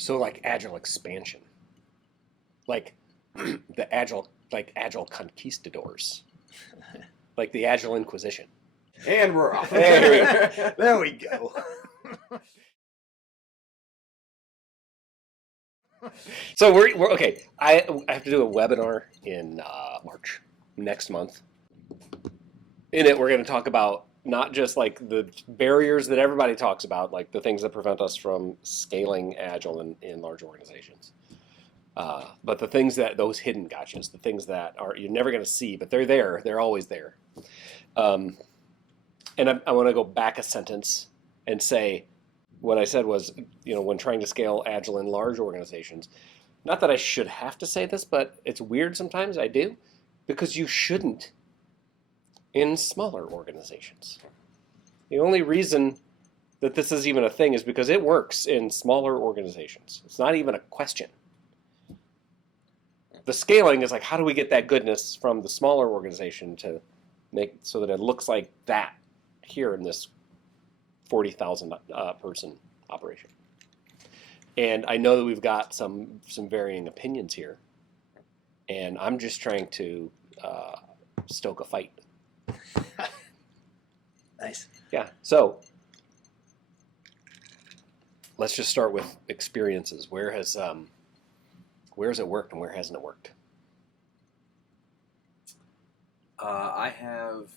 So like Agile expansion, like the Agile conquistadors, like the Agile Inquisition. And we're off. There we go. So we're okay. I have to do a webinar in March next month. In it, we're going to talk about not just like the barriers that everybody talks about, like the things that prevent us from scaling Agile in large organizations, but the things that those hidden gotchas, the things that are you're never going to see, but they're there. They're always there. And I want to go back a sentence and say what I said was, when trying to scale Agile in large organizations, not that I should have to say this, but it's weird sometimes I do, because you shouldn't in smaller organizations. The only reason that this is even a thing is because it works in smaller organizations. It's not even a question. The scaling is like, how do we get that goodness from the smaller organization to make so that it looks like that here in this 40,000 person operation? And I know that we've got some varying opinions here, and I'm just trying to stoke a fight. Nice. Yeah. So let's just start with experiences. Where has it worked and where hasn't it worked? I have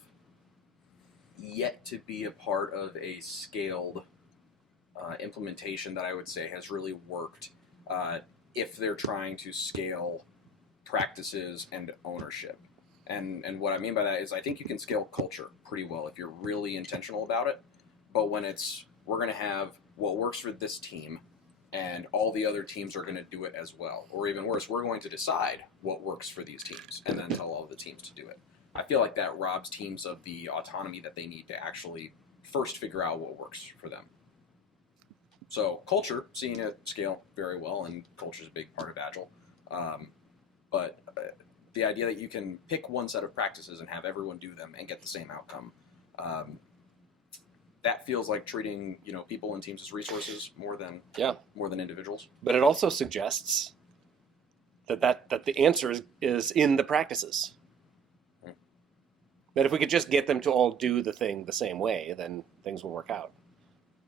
yet to be a part of a scaled implementation that I would say has really worked if they're trying to scale practices and ownership. And what I mean by that is I think you can scale culture pretty well if you're really intentional about it. But when we're going to have what works for this team and all the other teams are going to do it as well. Or even worse, we're going to decide what works for these teams and then tell all the teams to do it. I feel like that robs teams of the autonomy that they need to actually first figure out what works for them. So culture, seeing it scale very well, and culture is a big part of Agile. But the idea that you can pick one set of practices and have everyone do them and get the same outcome, that feels like treating people and teams as resources more than individuals. But it also suggests that the answer is in the practices. That if we could just get them to all do the thing the same way, then things will work out,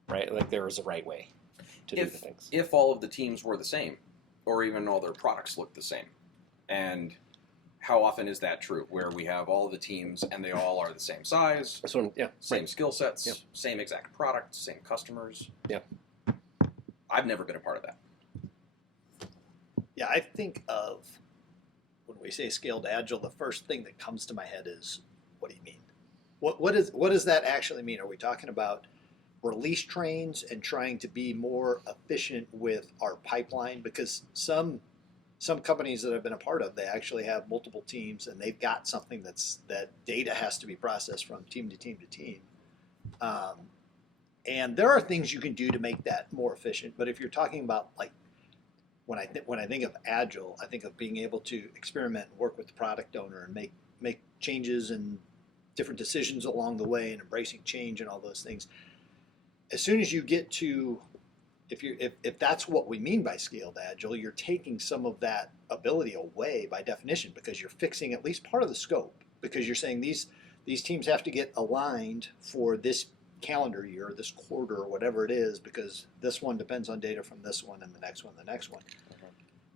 right? Like there is a right way to do the things. If all of the teams were the same, or even all their products looked the same, and how often is that true? Where we have all the teams and they all are the same size, same skill sets, same exact product, same customers. Yeah. I've never been a part of that. Yeah, I think of when we say scaled Agile, the first thing that comes to my head is, what do you mean? What does that actually mean? Are we talking about release trains and trying to be more efficient with our pipeline? Because some companies that I've been a part of, they actually have multiple teams and they've got something that data has to be processed from team to team to team. And there are things you can do to make that more efficient. But if you're talking about like when I think of Agile, I think of being able to experiment and work with the product owner and make changes and different decisions along the way and embracing change and all those things. As soon as you get to, if that's what we mean by scaled Agile, you're taking some of that ability away by definition because you're fixing at least part of the scope, because you're saying these teams have to get aligned for this calendar year, this quarter, or whatever it is, because this one depends on data from this one and the next one, Okay.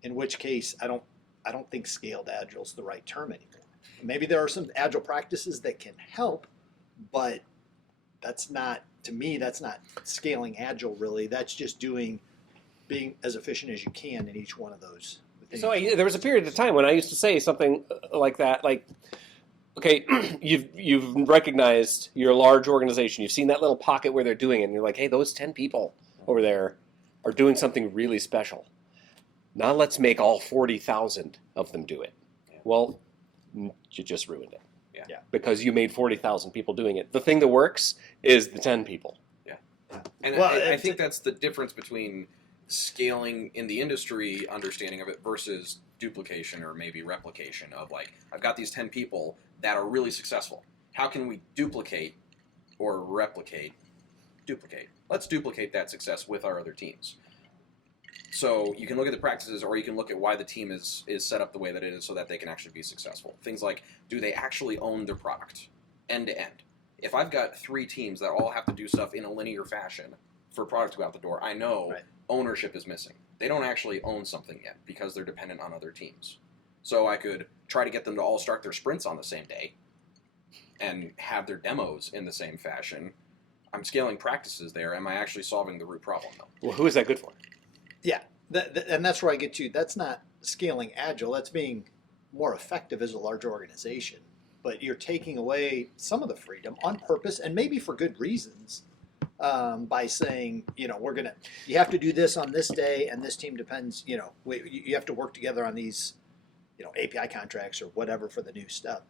In which case I don't think scaled Agile is the right term anymore. Maybe there are some Agile practices that can help, but that's not, to me, that's not scaling Agile really. That's just being as efficient as you can in each one of those things. So there was a period of time when I used to say something like that, like, okay, you've recognized you're a large organization. You've seen that little pocket where they're doing it, and you're like, hey, those 10 people over there are doing something really special. Now let's make all 40,000 of them do it. Well, you just ruined it. Yeah. Because you made 40,000 people doing it. The thing that works is the 10 people. Yeah. And well, I think that's the difference between scaling in the industry understanding of it versus duplication or maybe replication of like, I've got these 10 people that are really successful. How can we duplicate or replicate? Duplicate. Let's duplicate that success with our other teams. So you can look at the practices, or you can look at why the team is set up the way that it is so that they can actually be successful. Things like, do they actually own their product end to end? If I've got 3 teams that all have to do stuff in a linear fashion for product to go out the door, I know ownership is missing. They don't actually own something yet because they're dependent on other teams. So I could try to get them to all start their sprints on the same day and have their demos in the same fashion. I'm scaling practices there. Am I actually solving the root problem, though? Well, who is that good for? Yeah, and that's where I get to. That's not scaling Agile. That's being more effective as a larger organization. But you're taking away some of the freedom on purpose, and maybe for good reasons, by saying, you have to do this on this day, and this team depends. You have to work together on these, API contracts or whatever for the new stuff.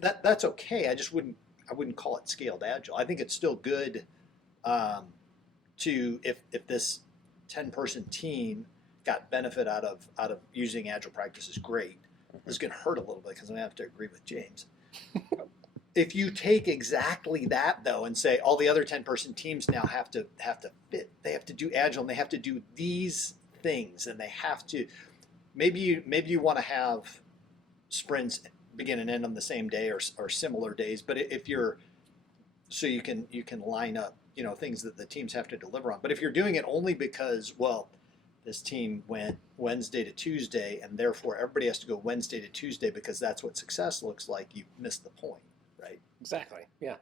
That's okay. I wouldn't call it scaled Agile. I think it's still good to if this 10-person team got benefit out of using Agile practices, great. This is going to hurt a little bit because I have to agree with James. If you take exactly that though and say all the other 10-person teams now have to fit, they have to do Agile and they have to do these things and they have to. Maybe you want to have sprints begin and end on the same day or similar days, but if you're so you can line up things that the teams have to deliver on. But if you're doing it only because this team went Wednesday to Tuesday and therefore everybody has to go Wednesday to Tuesday because that's what success looks like, you missed the point, right? Exactly. Yeah.